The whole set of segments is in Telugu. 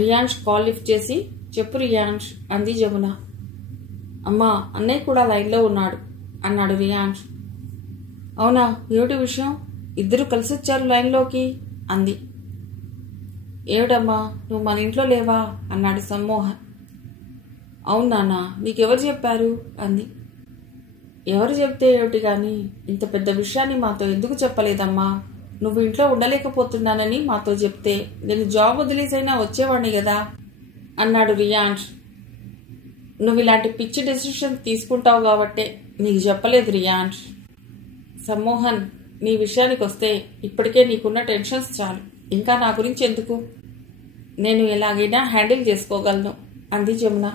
రియాన్ష్ కాల్ లిఫ్ట్ చేసి, చెప్పు రియాన్ష్ అంది జమున. అమ్మా, అన్నయ్య కూడా లైన్లో ఉన్నాడు అన్నాడు రియాన్ష్. అవునా, ఏమిటి విషయం? ఇద్దరు కలిసొచ్చారు లైన్లోకి అంది. ఏమిటమ్మా, నువ్వు మన ఇంట్లో లేవా అన్నాడు సమ్మోహన్. అవును నాన్న, నీకెవరు చెప్పారు అంది. ఎవరు చెప్తే ఏమిటి కానీ ఇంత పెద్ద విషయాన్ని మాతో ఎందుకు చెప్పలేదమ్మా? నువ్వు ఇంట్లో ఉండలేకపోతున్నానని మాతో చెప్తే నేను జాబ్ వదిలేసైనా వచ్చేవాడిని కదా అన్నాడు రియాన్ష్. నువ్వు ఇలాంటి పిచ్చి డెసిషన్ తీసుకుంటావు కాబట్టే నీకు చెప్పలేదు రియాన్ష్. సమ్మోహన్, నీ విషయానికి వస్తే ఇప్పటికే నీకున్న టెన్షన్స్ చాలు, ఇంకా నా గురించి ఎందుకు? నేను ఎలాగైనా హ్యాండిల్ చేసుకోగలను అంది జమున.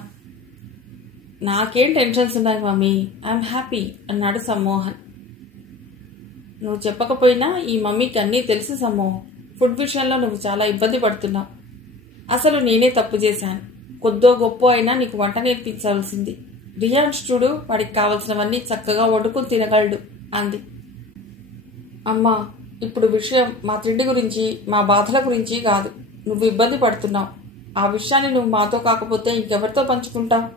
నాకేం టెన్షన్స్ ఉన్నాయి మమ్మీ, ఐఎమ్ హ్యాపీ అన్నాడు సమ్మోహన్. నువ్వు చెప్పకపోయినా ఈ మమ్మీకి అన్నీ తెలుసు సమ్మో. ఫుడ్ విషయంలో నువ్వు చాలా ఇబ్బంది పడుతున్నావు. అసలు నేనే తప్పు చేశాను. కొద్దో గొప్ప అయినా నీకు వంట నేర్పించాల్సింది. రియాన్ష్ చూడు, వాడికి కావలసినవన్నీ చక్కగా వండుకుని తినగలడు అంది. అమ్మా, ఇప్పుడు విషయం మా తిండి గురించి, మా బాధల గురించి కాదు. నువ్వు ఇబ్బంది పడుతున్నావు. ఆ విషయాన్ని నువ్వు మాతో కాకపోతే ఇంకెవరితో పంచుకుంటావు?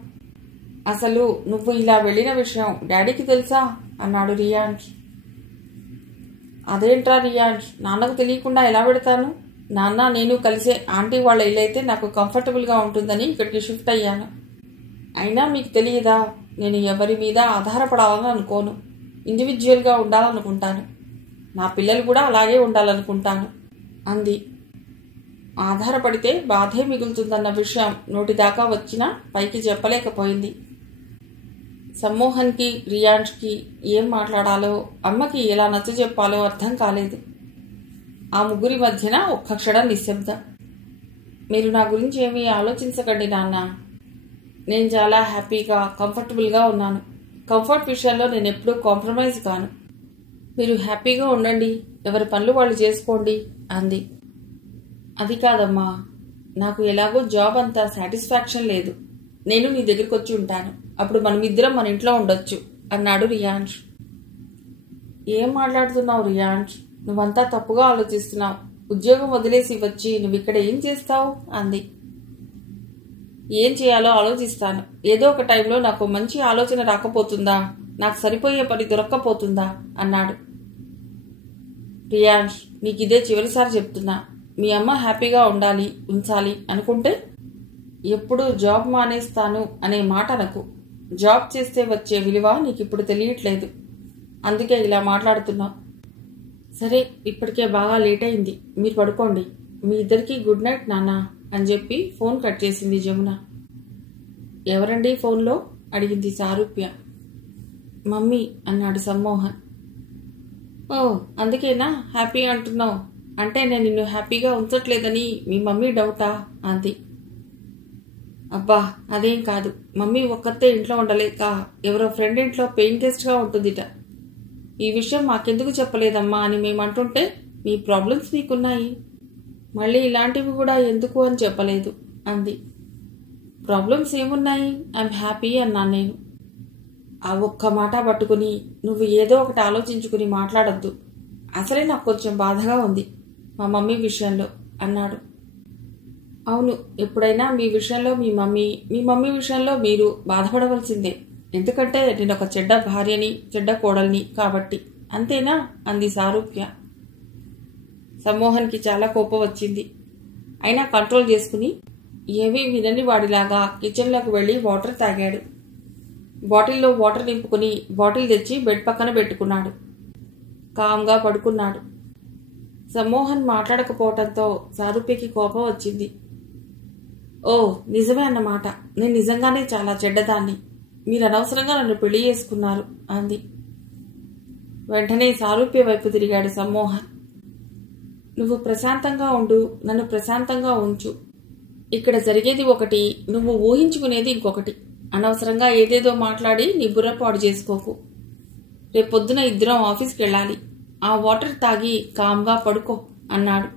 అసలు నువ్వు ఇలా వెళ్ళిన విషయం డాడీకి తెలుసా అన్నాడు రియాన్ష్. అదేంట్రా రియాన్ష్, నాన్నకు తెలియకుండా ఎలా పెడతాను? నాన్న నేను కలిసే ఆంటీ వాళ్ళ ఇల్లు అయితే నాకు కంఫర్టబుల్గా ఉంటుందని ఇక్కడికి షిఫ్ట్ అయ్యాను. అయినా మీకు తెలియదా, నేను ఎవరి మీద ఆధారపడాలని అనుకోను. ఇండివిజువల్గా ఉండాలనుకుంటాను. నా పిల్లలు కూడా అలాగే ఉండాలనుకుంటాను అంది. ఆధారపడితే బాధే మిగులుతుందన్న విషయం నోటిదాకా వచ్చినా పైకి చెప్పలేకపోయింది. సమ్మోహన్కి రియాన్ష్కి ఏం మాట్లాడాలో, అమ్మకి ఎలా నచ్చజెప్పాలో అర్థం కాలేదు. ఆ ముగ్గురి మధ్యన ఒక్క క్షణం నిశ్శబ్దం. మీరు నా గురించి ఏమీ ఆలోచించకండి నాన్న. నేను చాలా హ్యాపీగా కంఫర్టబుల్గా ఉన్నాను. కంఫర్ట్ విషయంలో నేను ఎప్పుడూ కాంప్రమైజ్ కాను. మీరు హ్యాపీగా ఉండండి, ఎవరి పనులు వాళ్ళు చేసుకోండి అంది. అది కాదమ్మా, నాకు ఎలాగో జాబ్ అంతా సాటిస్ఫాక్షన్ లేదు. నేను నీ దగ్గరికి వచ్చి ఉంటాను. అప్పుడు మనమిద్దరం మన ఇంట్లో ఉండొచ్చు అన్నాడు రియాన్ష్. ఏం మాట్లాడుతున్నావు రియాన్ష్? నువ్వంతా తప్పుగా ఆలోచిస్తున్నావు. ఉద్యోగం వదిలేసి వచ్చి నువ్వు ఇక్కడ ఏం చేస్తావు అంది. ఏం చేయాలో ఆలోచిస్తాను. ఏదో ఒక టైంలో నాకు మంచి ఆలోచన రాకపోతుందా? నాకు సరిపోయే పని దొరక్కపోతుందా అన్నాడు. రియాన్ష్, నీకు ఇదే చివరిసారి చెప్తున్నా. మీ అమ్మ హ్యాపీగా ఉండాలి, ఉంచాలి అనుకుంటే ఎప్పుడూ జాబ్ మానేస్తాను అనే మాట అనకు. జాబ్ చేస్తే వచ్చే విలువ నీకు ఇప్పుడు తెలియట్లేదు. అందుకే ఇలా మాట్లాడుతున్నావు. సరే, ఇప్పటికే బాగా లేట్ అయింది, మీరు పడుకోండి. మీ ఇద్దరికీ గుడ్ నైట్ నాన్న అని చెప్పి ఫోన్ కట్ చేసింది జమున. ఎవరండి ఫోన్లో అడిగింది సారూప్య. మమ్మీ అన్నాడు సమ్మోహన్. ఓ, అందుకేనా హ్యాపీ అంటున్నావు? అంటే నేను నిన్ను హ్యాపీగా ఉంచట్లేదని మీ మమ్మీ డౌటా అంది. అబ్బా, అదేం కాదు. మమ్మీ ఒక్కతే ఇంట్లో ఉండలేక ఎవరో ఫ్రెండ్ ఇంట్లో పెయింగ్ గెస్ట్గా ఉంటుందిట. ఈ విషయం మాకెందుకు చెప్పలేదమ్మా అని మేము అంటుంటే మీ ప్రాబ్లమ్స్ మీకున్నాయి, మళ్ళీ ఇలాంటివి కూడా ఎందుకు అని చెప్పలేదు అంది. ప్రాబ్లమ్స్ ఏమున్నాయి? ఐఎమ్ హ్యాపీ అన్నాను నేను. ఆ ఒక్క మాట పట్టుకుని నువ్వు ఏదో ఒకటి ఆలోచించుకుని మాట్లాడొద్దు. అసలే నాకు కొంచెం బాధగా ఉంది మా మమ్మీ విషయంలో అన్నాడు. అవును, ఎప్పుడైనా మీ విషయంలో మీ మమ్మీ విషయంలో మీరు బాధపడవలసిందే. ఎందుకంటే నేను ఒక చెడ్డ భార్యని, చెడ్డ కోడల్ని కాబట్టి. అంతేనా అంది సారూప్య. సమ్మోహన్కి చాలా కోపం వచ్చింది. అయినా కంట్రోల్ చేసుకుని ఏమీ వినని వాడిలాగా కిచెన్లోకి వెళ్ళి వాటర్ తాగాడు. బాటిల్లో వాటర్ నింపుకుని బాటిల్ తెచ్చి బెడ్ పక్కన పెట్టుకున్నాడు. కామ్గా పడుకున్నాడు. సమ్మోహన్ మాట్లాడకపోవటంతో సారూప్యకి కోపం వచ్చింది. ఓ, నిజమే అన్నమాట. నేను నిజంగానే చాలా చెడ్డదాన్ని. మీరు అనవసరంగా నన్ను పెళ్లి చేసుకున్నారు అంది. వెంటనే సారూప్య వైపు తిరిగాడు సమ్మోహన్. నువ్వు ప్రశాంతంగా ఉండు, నన్ను ప్రశాంతంగా ఉంచు. ఇక్కడ జరిగేది ఒకటి, నువ్వు ఊహించుకునేది ఇంకొకటి. అనవసరంగా ఏదేదో మాట్లాడి నీ బుర్ర పాడు చేసుకోకు. రేపొద్దున ఇద్దరం ఆఫీస్కి వెళ్ళాలి. ఆ వాటర్ తాగి కామ్గా పడుకో అన్నాడు.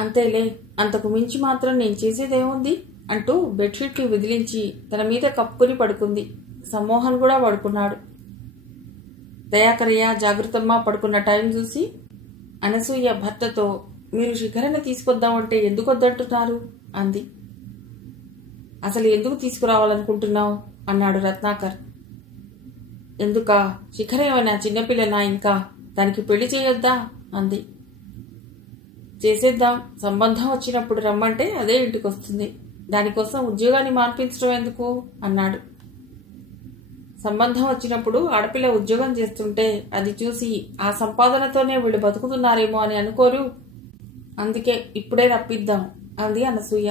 అంతేలే, అంతకు మించి మాత్రం నేను చేసేదేముంది అంటూ బెడ్షీట్ని విదిలించి తన మీద కప్పుకుని పడుకుంది. సమ్మోహన్ కూడా పడుకున్నాడు. దయాకరయ్య, జాగృతమ్మ పడుకున్న టైం చూసి అనసూయ భర్తతో, మీరు శిఖరణ తీసుకొద్దామంటే ఎందుకు వద్దంటున్నారు? అంది. అసలు ఎందుకు తీసుకురావాలనుకుంటున్నావు అన్నాడు రత్నాకర్. ఎందుకా? శిఖర ఏమైనా చిన్నపిల్లనా? ఇంకా దానికి పెళ్లి చేయొద్దా అంది. చేసేద్దాం. సంబంధం వచ్చినప్పుడు రమ్మంటే అదే ఇంటికి వస్తుంది. దానికోసం ఉద్యోగాన్ని మార్పించడం ఎందుకు అన్నాడు. సంబంధం వచ్చినప్పుడు ఆడపిల్ల ఉద్యోగం చేస్తుంటే అది చూసి ఆ సంపాదనతోనే వీళ్ళు బతుకుతున్నారేమో అని అనుకోరు. అందుకే ఇప్పుడే రప్పిద్దాం అంది అనసూయ.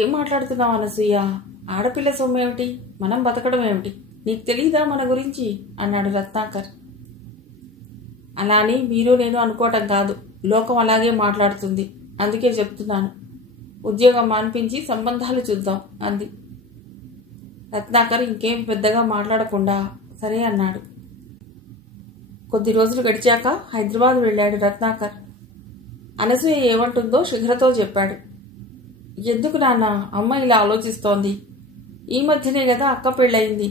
ఏం మాట్లాడుతున్నావు అనసూయ? ఆడపిల్ల సొమ్మేమిటి? మనం బతకడం ఏమిటి? నీకు తెలీదా మన గురించి అన్నాడు రత్నాకర్. అలా అని మీరు నేను అనుకోవటం కాదు, లోకం అలాగే మాట్లాడుతుంది. అందుకే చెప్తున్నాను. ఉద్యోగం మాన్పించి సంబంధాలు చూద్దాం అంది. రత్నాకర్ ఇంకేం పెద్దగా మాట్లాడకుండా సరే అన్నాడు. కొద్ది రోజులు గడిచాక హైదరాబాద్ వెళ్ళాడు రత్నాకర్. అనసూయ ఏమంటుందో శిఖరతో చెప్పాడు. ఎందుకు నాన్న అమ్మ ఇలా ఆలోచిస్తోంది? ఈ మధ్యనే కదా అక్క పెళ్ళయింది.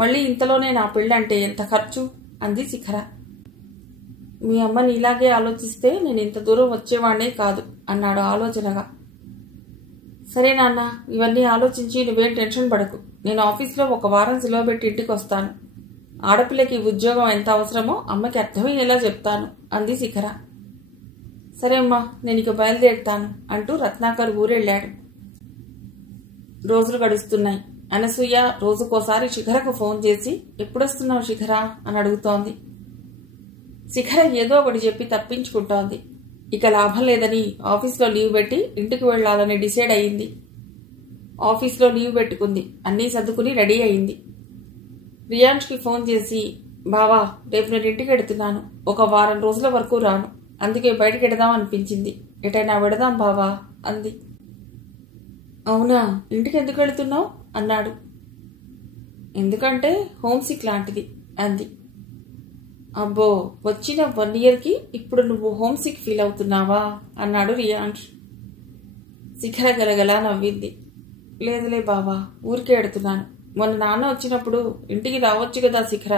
మళ్ళీ ఇంతలోనే నా పెళ్ళంటే ఎంత ఖర్చు అంది శిఖర. మీ అమ్మ నీలాగే ఆలోచిస్తే నేను ఇంత దూరం వచ్చేవాణ్ణే కాదు అన్నాడు ఆలోచనగా. సరే నాన్న, ఇవన్నీ ఆలోచించి నువ్వేం టెన్షన్ పడకు. నేను ఆఫీస్లో ఒక వారం సెలవు పెట్టి ఇంటికి వస్తాను. ఆడపిల్లకి ఉద్యోగం ఎంత అవసరమో అమ్మకి అర్థమయ్యేలా చెప్తాను అంది శిఖర. సరే అమ్మా, నేను ఇక బయలుదేరుతాను అంటూ రత్నాకర్ ఊరెళ్ళాడు. రోజులు గడుస్తున్నాయి. అనసూయ రోజుకోసారి శిఖరకు ఫోన్ చేసి ఎప్పుడొస్తున్నావు శిఖర అని అడుగుతోంది. శిఖర ఏదో ఒకటి చెప్పి తప్పించుకుంటోంది. ఇక లాభం లేదని ఆఫీస్లో లీవ్ పెట్టి ఇంటికి వెళ్లాలని డిసైడ్ అయ్యింది. ఆఫీస్లో లీవ్ పెట్టుకుంది. అన్నీ సర్దుకుని రెడీ అయింది. రియాన్ష్కి ఫోన్ చేసి, బావా రేపు నేను ఇంటికి వెడుతున్నాను. ఒక వారం రోజుల వరకు రాను. అందుకే బయటికి వెడదాం అనిపించింది. ఎటైనా వెడదాం బావా అంది. అవునా, ఇంటికి ఎందుకు వెళుతున్నావు అన్నాడు. ఎందుకంటే హోమ్సిక్ లాంటిది అంది. అబ్బో, వచ్చిన 1 yearకి ఇప్పుడు నువ్వు హోమ్సిక్ ఫీల్ అవుతున్నావా అన్నాడు రియాన్ష్. శిఖర గలగలా నవ్వింది. లేదులే బావా, ఊరికే ఎడుతున్నాను. మొన్న నాన్న వచ్చినప్పుడు ఇంటికి రావచ్చు కదా శిఖర,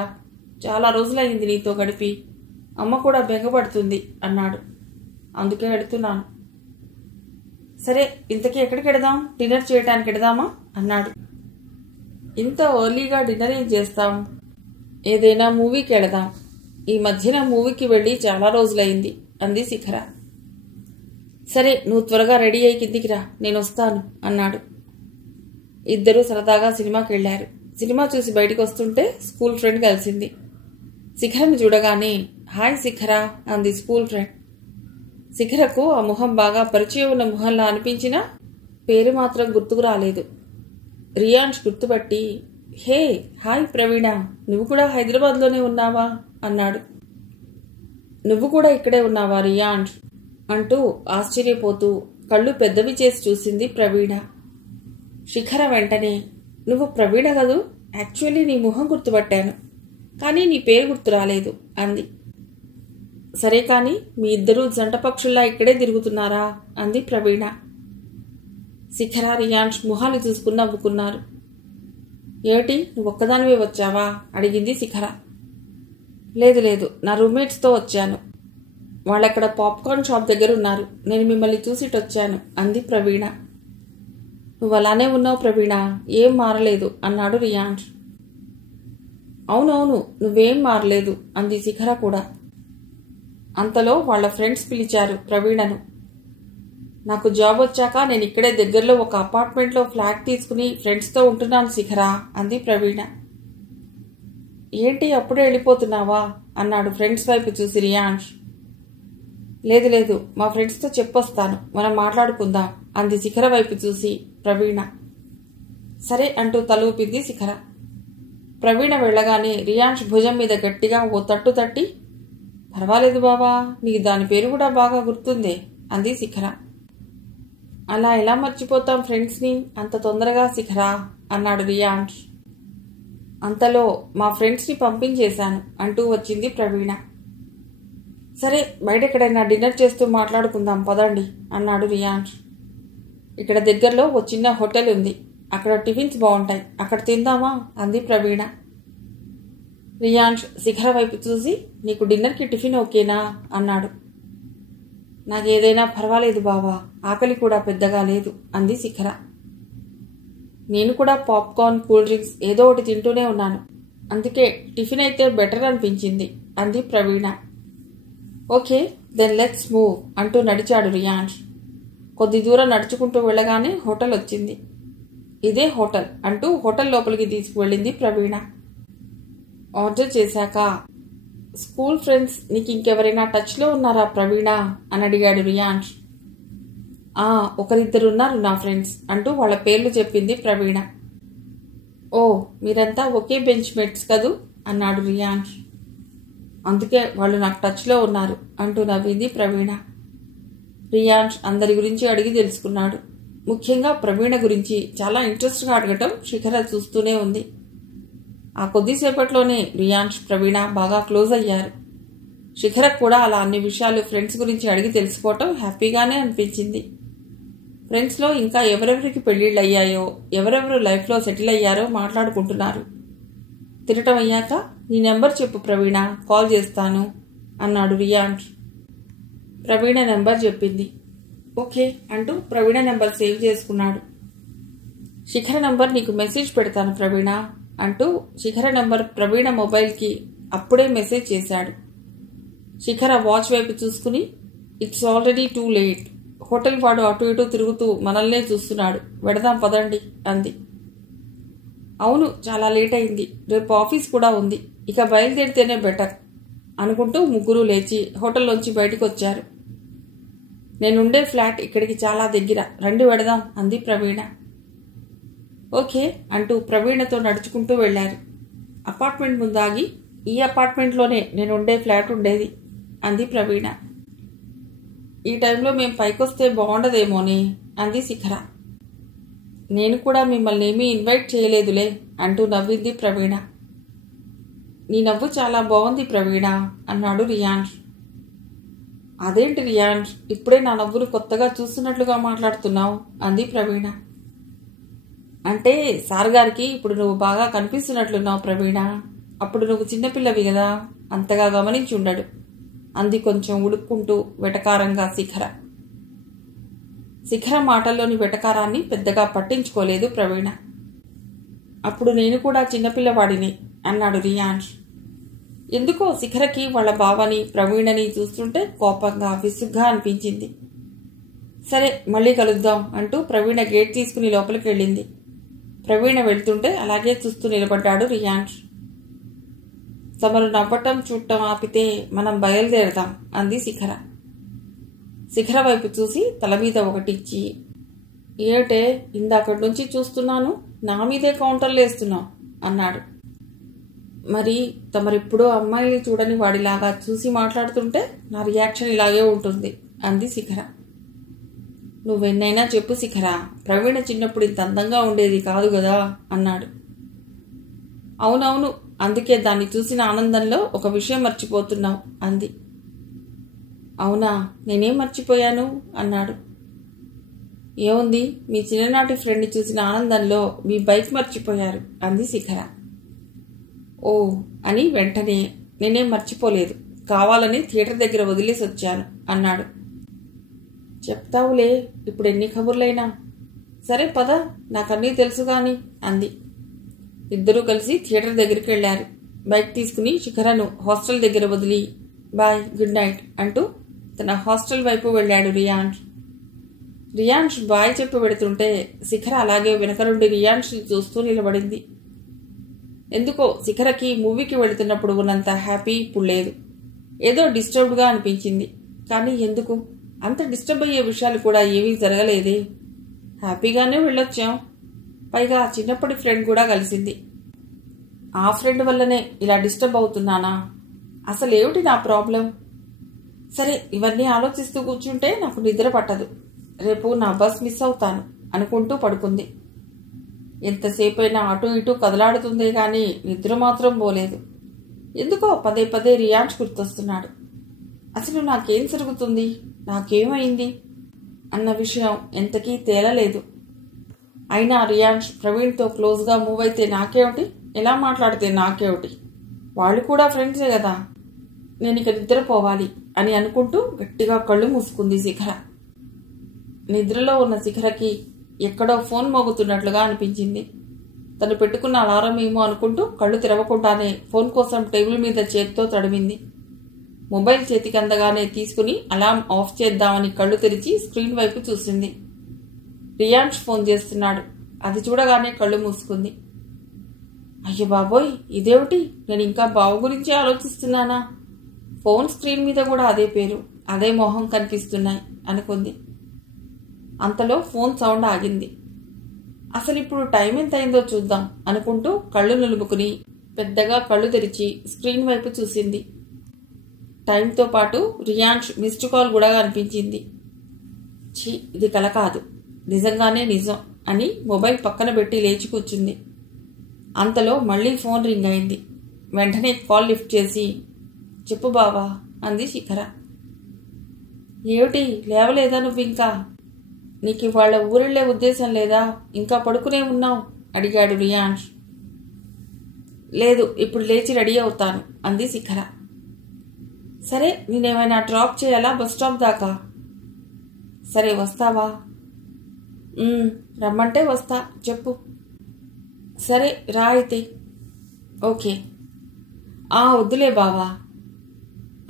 చాలా రోజులైంది నీతో గడిపి. అమ్మ కూడా బెంగపడుతుంది అన్నాడు. అందుకే ఎడుతున్నాను. సరే, ఇంతకీ ఎక్కడికి వెడదాం? డిన్నర్ చేయడానికి వెడదామా అన్నాడు. ఇంత ఎర్లీగా డిన్నర్ ఏం చేస్తాం? ఏదైనా మూవీకి వెళదాం. ఈ మధ్యన మూవీకి వెళ్ళి చాలా రోజులైంది అంది శిఖర. సరే, నువ్వు త్వరగా రెడీ అయ్యి కిందికి రా, నేను వస్తాను అన్నాడు. ఇద్దరూ సరదాగా సినిమాకి వెళ్లారు. సినిమా చూసి బయటికి వస్తుంటే స్కూల్ ఫ్రెండ్ కలిసింది. శిఖరను చూడగానే హాయ్ శిఖర అంది స్కూల్ ఫ్రెండ్. శిఖరకు ఆ ముఖం బాగా పరిచయం ఉన్న ముఖంలా అనిపించినా పేరు మాత్రం గుర్తుకు రాలేదు. రియాన్ష్ గుర్తుపట్టి, హే హాయ్ ప్రవీణ, నువ్వు కూడా హైదరాబాద్లోనే ఉన్నావా అన్నాడు. నువ్వు కూడా ఇక్కడే ఉన్నావా రియాన్ష్ అంటూ ఆశ్చర్యపోతూ కళ్ళు పెద్దవి చేసి చూసింది ప్రవీణ. శిఖర వెంటనే, నువ్వు ప్రవీణ కదూ? యాక్చువల్లీ నీ ముఖం గుర్తుపట్టాను, కానీ నీ పేరు గుర్తు రాలేదు అంది. సరే కాని మీ ఇద్దరూ జంట పక్షుల్లా ఇక్కడే తిరుగుతున్నారా అంది ప్రవీణ. శిఖర రియాన్ష్ మొహాలు చూసుకుని నవ్వుకున్నారు. ఏమిటి, నువ్వు ఒక్కదానివే వచ్చావా అడిగింది శిఖర. లేదు లేదు, నా రూమ్మేట్స్తో వచ్చాను. వాళ్ళక్కడ పాప్కార్న్ షాప్ దగ్గర ఉన్నారు. నేను మిమ్మల్ని చూసిటొచ్చాను అంది ప్రవీణ. నువ్వు అలానే ఉన్నావు ప్రవీణ, ఏం మారలేదు అన్నాడు రియాన్ష్. అవునవును, నువ్వేం మారలేదు అంది శిఖర కూడా. అంతలో వాళ్ళ ఫ్రెండ్స్ పిలిచారు ప్రవీణను. నాకు జాబ్ వచ్చాక నేను ఇక్కడే దగ్గరలో ఒక అపార్ట్మెంట్లో ఫ్లాట్ తీసుకుని ఫ్రెండ్స్తో ఉంటున్నాను శిఖర అంది ప్రవీణ. ఏంటి అప్పుడే వెళ్ళిపోతున్నావా అన్నాడు ఫ్రెండ్స్ వైపు చూసి రియాన్ష్. లేదు లేదు, మా ఫ్రెండ్స్తో చెప్పొస్తాను, మనం మాట్లాడుకుందాం అంది శిఖర వైపు చూసి ప్రవీణ. సరే అంటూ తలూపింది శిఖర. ప్రవీణ వెళ్ళగానే రియాన్ష్ భుజం మీద గట్టిగా ఓ తట్టు తట్టి, పర్వాలేదు బావా, నీకు దాని పేరు కూడా బాగా గుర్తుందే అంది శిఖర. అలా ఎలా మర్చిపోతాం ఫ్రెండ్స్ని అంత తొందరగా శిఖర అన్నాడు రియాన్ష్. అంతలో మా ఫ్రెండ్స్ని పంపించేశాను అంటూ వచ్చింది ప్రవీణ. సరే, బయట ఎక్కడైనా డిన్నర్ చేస్తూ మాట్లాడుకుందాం పదండి అన్నాడు రియాన్ష్. ఇక్కడ దగ్గరలో ఓ చిన్న హోటల్ ఉంది, అక్కడ టిఫిన్స్ బాగుంటాయి, అక్కడ తిందామా అంది ప్రవీణ. రియాన్ష్ శిఖర వైపు చూసి, నీకు డిన్నర్కి టిఫిన్ ఓకేనా అన్నాడు. నాకేదైనా పర్వాలేదు బావా, ఆకలి కూడా పెద్దగా లేదు అంది శిఖర. నేను కూడా పాప్కార్న్, కూల్ డ్రింక్స్ ఏదో ఒకటి తింటూనే ఉన్నాను, అందుకే టిఫిన్ అయితే బెటర్ అనిపించింది అంది ప్రవీణ. ఓకే దెన్ లెట్స్ మూవ్ అంటూ నడిచాడు రియాన్స్. కొద్ది దూరం నడుచుకుంటూ వెళ్ళగానే హోటల్ వచ్చింది. ఇదే హోటల్ అంటూ హోటల్ లోపలికి తీసుకువెళ్ళింది ప్రవీణ. ఆర్డర్ చేశాక, స్కూల్ ఫ్రెండ్స్ నీకు ఇంకెవరైనా టచ్లో ఉన్నారా ప్రవీణ అని అడిగాడు రియాన్స్. ఒకరిద్దరున్నారు నా ఫ్రెండ్స్ అంటూ వాళ్ళ పేర్లు చెప్పింది ప్రవీణ. ఓ మీరంతా ఒకే బెంచ్ మేట్స్ కదూ అన్నాడు రియాన్స్. అందుకే వాళ్ళు నాకు టచ్లో ఉన్నారు అంటూ నవ్వింది ప్రవీణ. రియాన్స్ అందరి గురించి అడిగి తెలుసుకున్నాడు. ముఖ్యంగా ప్రవీణ గురించి చాలా ఇంట్రెస్ట్గా అడగటం శిఖర చూస్తూనే ఉంది. ఆ కొద్దిసేపట్లోనే రియాన్స్, ప్రవీణ బాగా క్లోజ్ అయ్యారు. శిఖరకు కూడా అలా అన్ని విషయాలు ఫ్రెండ్స్ గురించి అడిగి తెలుసుకోవటం హ్యాపీగానే అనిపించింది. ఫ్రెండ్స్లో ఇంకా ఎవరెవరికి పెళ్లిళ్ళు అయ్యాయో, ఎవరెవరు లైఫ్లో సెటిల్ అయ్యారో మాట్లాడుకుంటున్నారు. తినటం అయ్యాక నీ నెంబర్ చెప్పు ప్రవీణ, కాల్ చేస్తాను అన్నాడు రియాన్స్. ప్రవీణ నెంబర్ చెప్పింది. ఓకే అంటూ ప్రవీణ నెంబర్ సేవ్ చేసుకున్నాడు. శిఖర నెంబర్ నీకు మెసేజ్ పెడతాను ప్రవీణ అంటూ శిఖర నెంబర్ ప్రవీణ మొబైల్కి అప్పుడే మెసేజ్ చేశాడు. శిఖర వాచ్ వైపు చూసుకుని, it's already too late, hotel వాడు అటు ఇటు తిరుగుతూ మనల్నే చూస్తున్నాడు, వెడదాం పదండి అంది. అవును చాలా లేట్ అయింది, రేపు ఆఫీస్ కూడా ఉంది, ఇక బయలుదేరితేనే బెటర్ అనుకుంటూ ముగ్గురు లేచి హోటల్లోంచి బయటకు వచ్చారు. నేనుండే ఫ్లాట్ ఇక్కడికి చాలా దగ్గర, రండి వెడదాం అంది ప్రవీణ. ఓకే అంటూ ప్రవీణతో నడుచుకుంటూ వెళ్లారు. అపార్ట్మెంట్ ముందాగి, ఈ అపార్ట్మెంట్లోనే నేనుండే ఫ్లాట్ ఉండేది అంది ప్రవీణ. ఈ టైంలో మేం పైకొస్తే బాగుండదేమోని అంది శిఖర. నేను కూడా మిమ్మల్ని ఏమీ ఇన్వైట్ చేయలేదులే అంటూ నవ్వింది ప్రవీణ. నీ నవ్వు చాలా బాగుంది ప్రవీణ అన్నాడు రియాన్స్. అదేంటి రియాన్స్, ఇప్పుడే నా నవ్వును కొత్తగా చూస్తున్నట్లుగా మాట్లాడుతున్నావు అంది ప్రవీణ. అంటే సార్ గారికి ఇప్పుడు నువ్వు బాగా కనిపిస్తున్నట్లున్నావు ప్రవీణ, అప్పుడు నువ్వు చిన్నపిల్లవి కదా, అంతగా గమనించి ఉండడు అంది కొంచెం ఉడుక్కుంటూ వెటకారంగా శిఖర. శిఖర మాటల్లోని వెటకారాన్ని పెద్దగా పట్టించుకోలేదు ప్రవీణ. అప్పుడు నేను కూడా చిన్నపిల్లవాడిని అన్నాడు రియాన్స్. ఎందుకో శిఖరకి వాళ్ళ బావని ప్రవీణని చూస్తుంటే కోపంగా విసుగ్గా అనిపించింది. సరే మళ్ళీ కలుద్దాం అంటూ ప్రవీణ గేట్ తీసుకుని లోపలికి వెళ్ళింది. ప్రవీణ వెళ్తుంటే అలాగే చూస్తూ నిలబడ్డాడు రియాన్స్. తమరు నవ్వటం చూడటం ఆపితే మనం బయలుదేరదాం అంది శిఖర. శిఖర వైపు చూసి తల మీద ఒకటిచ్చి, ఏటే ఇందాకటి నుంచి చూస్తున్నాను, నా మీదే కౌంటర్లు వేస్తున్నావు అన్నాడు. మరి తమరెప్పుడూ అమ్మాయిని చూడని వాడిలాగా చూసి మాట్లాడుతుంటే నా రియాక్షన్ ఇలాగే ఉంటుంది అంది శిఖర. నువ్వెన్నైనా చెప్పు శిఖర, ప్రవీణ చిన్నప్పుడు ఇంత అందంగా ఉండేది కాదు కదా అన్నాడు. అవునవును, అందుకే దాన్ని చూసిన ఆనందంలో ఒక విషయం మర్చిపోతున్నావు అంది. అవునా, నేనేం మర్చిపోయాను అన్నాడు. ఏముంది, మీ చిన్ననాటి ఫ్రెండ్ని చూసిన ఆనందంలో మీ బైక్ మర్చిపోయారు అంది శిఖర. ఓ అని వెంటనే, నేనేం మర్చిపోలేదు, కావాలని థియేటర్ దగ్గర వదిలేసి వచ్చాను అన్నాడు. చెప్తావులే, ఇప్పుడు ఎన్ని కబుర్లైనా. సరే పద, నాకన్నీ తెలుసు గాని అంది. ఇద్దరూ కలిసి థియేటర్ దగ్గరికి వెళ్లారు. బైక్ తీసుకుని శిఖరను హాస్టల్ దగ్గర వదిలి బాయ్ గుడ్ నైట్ అంటూ తన హాస్టల్ వైపు వెళ్ళాడు రియాన్స్. రియాన్స్ బాయ్ చెప్పి పెడుతుంటే శిఖర అలాగే వెనక నుండి రియాన్స్ని చూస్తూ నిలబడింది. ఎందుకో శిఖరకి మూవీకి వెళుతున్నప్పుడు ఉన్నంత హ్యాపీ ఇప్పుడు లేదు. ఏదో డిస్టర్బ్డ్గా అనిపించింది. కానీ ఎందుకు అంత డిస్టర్బ్ అయ్యే విషయాలు కూడా ఏమీ జరగలేదే. హ్యాపీగానే వెళ్ళొచ్చాం. పైగా చిన్నప్పటి ఫ్రెండ్ కూడా కలిసింది. ఆ ఫ్రెండ్ వల్లనే ఇలా డిస్టర్బ్ అవుతున్నానా? అసలేమిటి నా ప్రాబ్లం? సరే, ఇవన్నీ ఆలోచిస్తూ కూర్చుంటే నాకు నిద్ర పట్టదు. రేపు నా బస్ మిస్ అవుతాను అనుకుంటూ పడుకుంది. ఎంతసేపైనా అటు ఇటు కదలాడుతుందే గాని నిద్ర మాత్రం పోలేదు. ఎందుకో పదే పదే రియాన్స్ గుర్తొస్తున్నాడు. అసలు నాకేం జరుగుతుంది, నాకేమైంది అన్న విషయం ఎంతకీ తేలలేదు. అయినా రియాన్స్ ప్రవీణ్తో క్లోజ్గా మూవ్ అయితే నాకేమిటి, ఎలా మాట్లాడితే నాకేమిటి, వాళ్ళు కూడా ఫ్రెండ్సే కదా. నేను ఇక నిద్రపోవాలి అని అనుకుంటూ గట్టిగా కళ్ళు మూసుకుంది శిఖర. నిద్రలో ఉన్న శిఖరకి ఎక్కడో ఫోన్ మోగుతున్నట్లుగా అనిపించింది. తను పెట్టుకున్న అలారం ఏమో అనుకుంటూ కళ్ళు తెరవకుండానే ఫోన్ కోసం టేబుల్ మీద చేతితో తడిమింది. మొబైల్ చేతికి అందగానే తీసుకుని అలారం ఆఫ్ చేద్దామని కళ్ళు తెరిచి స్క్రీన్ వైపు చూసింది. రియాన్ష్ ఫోన్ చేస్తున్నాడు. అది చూడగానే కళ్ళు మూసుకుంది. అయ్యో బాబోయ్, ఇదేమిటి, నేను ఇంకా బావ గురించే ఆలోచిస్తున్నానా? ఫోన్ స్క్రీన్ మీద కూడా అదే పేరు, అదే మొహం కనిపిస్తున్నాయి అనుకుంది. అంతలో ఫోన్ సౌండ్ ఆగింది. అసలు ఇప్పుడు టైం ఎంత అయిందో చూద్దాం అనుకుంటూ కళ్ళు నిలుపుకుని పెద్దగా కళ్ళు తెరిచి స్క్రీన్ వైపు చూసింది. టైంతో పాటు రియాన్ష్ మిస్డ్ కాల్ కూడా కనిపించింది. ఛీ, ఇది కల కాదు, నిజంగానే నిజం అని మొబైల్ పక్కన పెట్టి లేచి కూర్చుంది. అంతలో మళ్లీ ఫోన్ రింగ్ అయింది. వెంటనే కాల్ లిఫ్ట్ చేసి, చెప్పు బావా అంది శిఖర. ఏమిటి, లేవలేదా నువ్వు ఇంకా? నీకు ఇవాళ ఊరెళ్లే ఉద్దేశం లేదా? ఇంకా పడుకునే ఉన్నావు అడిగాడు రియాన్ష్. లేదు, ఇప్పుడు లేచి రెడీ అవుతాను అంది శిఖర. సరే, నేనేమైనా డ్రాప్ చేయాలా బస్ స్టాప్ దాకా? సరే, వస్తావా? రమ్మంటే వస్తా, చెప్పు. సరే రా అయితే. ఓకే. వద్దులే బావా.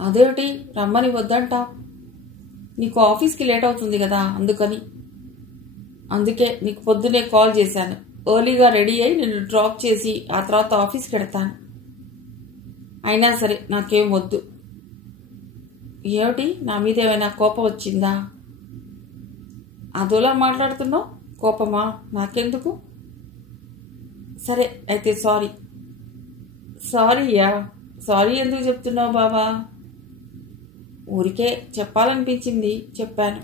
అదేమిటి రమ్మని వద్దంటా? నీకు ఆఫీస్కి లేట్ అవుతుంది కదా, అందుకే నీకు పొద్దునే కాల్ చేశాను. ఎర్లీగా రెడీ అయి నిన్ను డ్రాప్ చేసి ఆ తర్వాత ఆఫీస్కి వెడతాను. అయినా సరే నాకేం వద్దు. ఏమిటి, నా మీద ఏమైనా కోపం వచ్చిందా? అదోలా మాట్లాడుతున్నావు. కోపమా? నాకెందుకు? సరే అయితే సారీ. సారీయా? సారీ ఎందుకు చెప్తున్నావు బావా? ఊరికే చెప్పాలనిపించింది, చెప్పాను.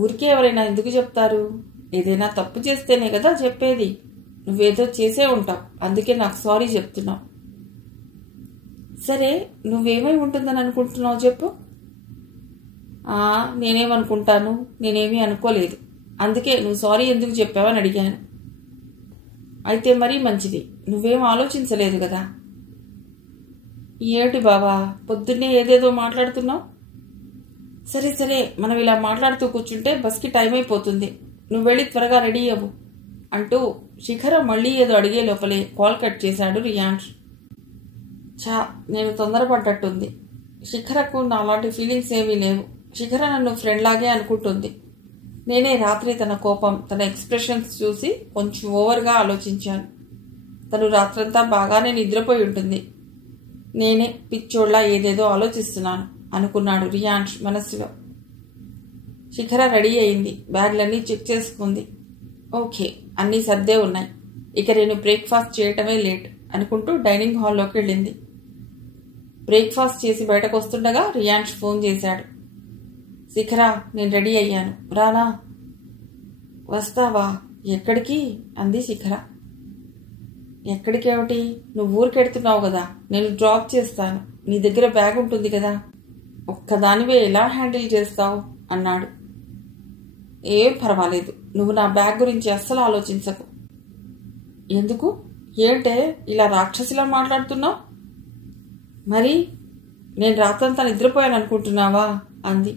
ఊరికే ఎవరైనా ఎందుకు చెప్తారు? ఏదైనా తప్పు చేస్తేనే కదా చెప్పేది. నువ్వేదో చేసే ఉంటావు, అందుకే నాకు సారీ చెప్తున్నావు. సరే, నువ్వేమై ఉంటుందని అనుకుంటున్నావు చెప్పు. నేనేమనుకుంటాను? నేనేమీ అనుకోలేదు. అందుకే నువ్వు సారీ ఎందుకు చెప్పావని అడిగాను. అయితే మరీ మంచిది, నువ్వేం ఆలోచించలేదు కదా. ఏమిటి బావా, పొద్దున్నే ఏదేదో మాట్లాడుతున్నావు? సరే సరే, మనం ఇలా మాట్లాడుతూ కూర్చుంటే బస్కి టైం అయిపోతుంది. నువ్వు వెళ్ళి త్వరగా రెడీ అవ్వు అంటూ శిఖర మళ్లీ ఏదో అడిగే లోపలే కాల్ కట్ చేశాడు రియాన్ష్. నేను తొందరపడ్డట్టుంది. శిఖరకు నా అలాంటి ఫీలింగ్స్ ఏమీ లేవు. శిఖర నన్ను ఫ్రెండ్ లాగే అనుకుంటుంది. నేనే రాత్రి తన కోపం, తన ఎక్స్ప్రెషన్స్ చూసి కొంచెం ఓవర్గా ఆలోచించాను. తను రాత్రంతా బాగానే నిద్రపోయి ఉంటుంది. నేనే పిచ్చోళ్లా ఏదేదో ఆలోచిస్తున్నాను అనుకున్నాడు రియాన్ష్ మనస్సులో. శిఖర రెడీ అయింది. బ్యాగ్లన్నీ చెక్ చేసుకుంది. ఓకే, అన్నీ సర్దే ఉన్నాయి. ఇక నేను బ్రేక్ఫాస్ట్ చేయటమే లేట్ అనుకుంటూ డైనింగ్ హాల్లోకి వెళ్ళింది. బ్రేక్ఫాస్ట్ చేసి బయటకు వస్తుండగా రియాన్ష్ ఫోన్ చేశాడు. శిఖర, నేను రెడీ అయ్యాను, రానా? వస్తావా? ఎక్కడికి అంది శిఖర. ఎక్కడికేమిటి? నువ్వు ఊరికెడుతున్నావు కదా, నేను డ్రాప్ చేస్తాను. నీ దగ్గర బ్యాగ్ ఉంటుంది కదా, ఒక్కదానివే ఎలా హ్యాండిల్ చేస్తావు అన్నాడు. ఏం పర్వాలేదు, నువ్వు నా బ్యాగ్ గురించి అస్సలు ఆలోచించకు. ఎందుకు? ఏంటే ఇలా రాక్షసిలా మాట్లాడుతున్నావు? మరి నేను రాత్రంతా నిద్రపోయాను అనుకుంటున్నావా అంది.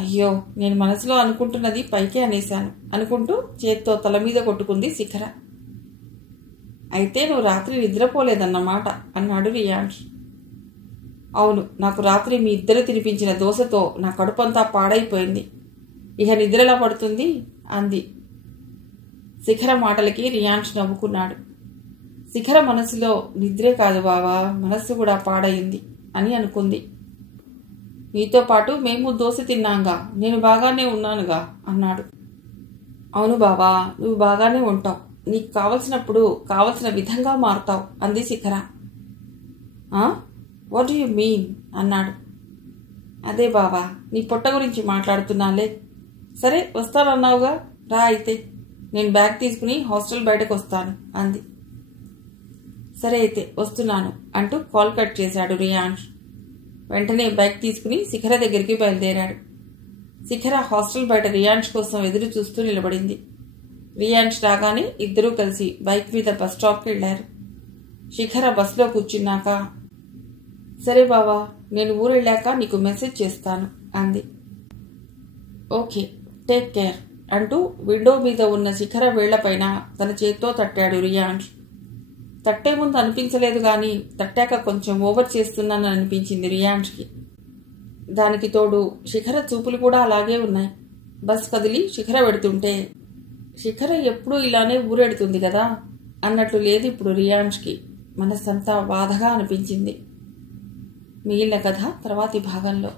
అయ్యో, నేను మనసులో అనుకుంటున్నది పైకే అనేశాను అనుకుంటూ చేత్తో తల మీద కొట్టుకుంది శిఖర. అయితే నువ్వు రాత్రి నిద్రపోలేదన్నమాట అన్నాడు రియాన్ష్. అవును, నాకు రాత్రి మీ ఇద్దరు తినిపించిన దోశతో నా కడుపంతా పాడైపోయింది. ఇక నిద్రలా పడుతుంది అంది. శిఖర మాటలకి రియాన్ష్ నవ్వుకున్నాడు. శిఖర మనసులో నిద్రే కాదు బావా, మనస్సు కూడా పాడయింది అని అనుకుంది. నీతో పాటు మేము దోశ తిన్నాంగా, నేను బాగానే ఉన్నానుగా అన్నాడు. అవును బావా, నువ్వు బాగానే ఉంటావు. నీకు కావలసినప్పుడు కావలసిన విధంగా మారుతావు అంది శిఖర. వాట్ డూ యూ మీన్ అన్నాడు. అదే బావా, నీ పొట్ట గురించి మాట్లాడుతున్నాలే. సరే వస్తానన్నావుగా, రా అయితే. నేను బ్యాగ్ తీసుకుని హాస్టల్ బయటకు వస్తాను అంది. సరే అయితే వస్తున్నాను అంటూ కాల్ కట్ చేశాడు రియాన్ష్. వెంటనే బ్యాగ్ తీసుకుని శిఖర దగ్గరికి బయలుదేరాడు. శిఖర హాస్టల్ బయట రియాన్ష్ కోసం ఎదురు చూస్తూ నిలబడింది. రియాన్ష్ రాగానే ఇద్దరూ కలిసి బైక్ మీద బస్ స్టాప్కి వెళ్లారు. శిఖర బస్లో కూర్చున్నాక, సరే బావా, నేను ఊరెళ్ళాక నీకు మెసేజ్ చేస్తాను అంది. ఓకే, టేక్ కేర్ అంటూ విండో మీద ఉన్న శిఖర వేళ్లపైన తన చేత్తో తట్టాడు రియాన్ష్. తట్టే ముందు అనిపించలేదు గాని తట్టాక కొంచెం ఓవర్ చేస్తున్నానని అనిపించింది రియాన్ష్కి. దానికి తోడు శిఖర చూపులు కూడా అలాగే ఉన్నాయి. బస్ కదిలి శిఖర పెడుతుంటే శిఖర ఎప్పుడూ ఇలానే ఊరెడుతుంది కదా అన్నట్లు లేదు ఇప్పుడు రియాన్ష్కి. మనసంతా బాధగా అనిపించింది. మిగిలిన కథ తర్వాతి భాగంలో.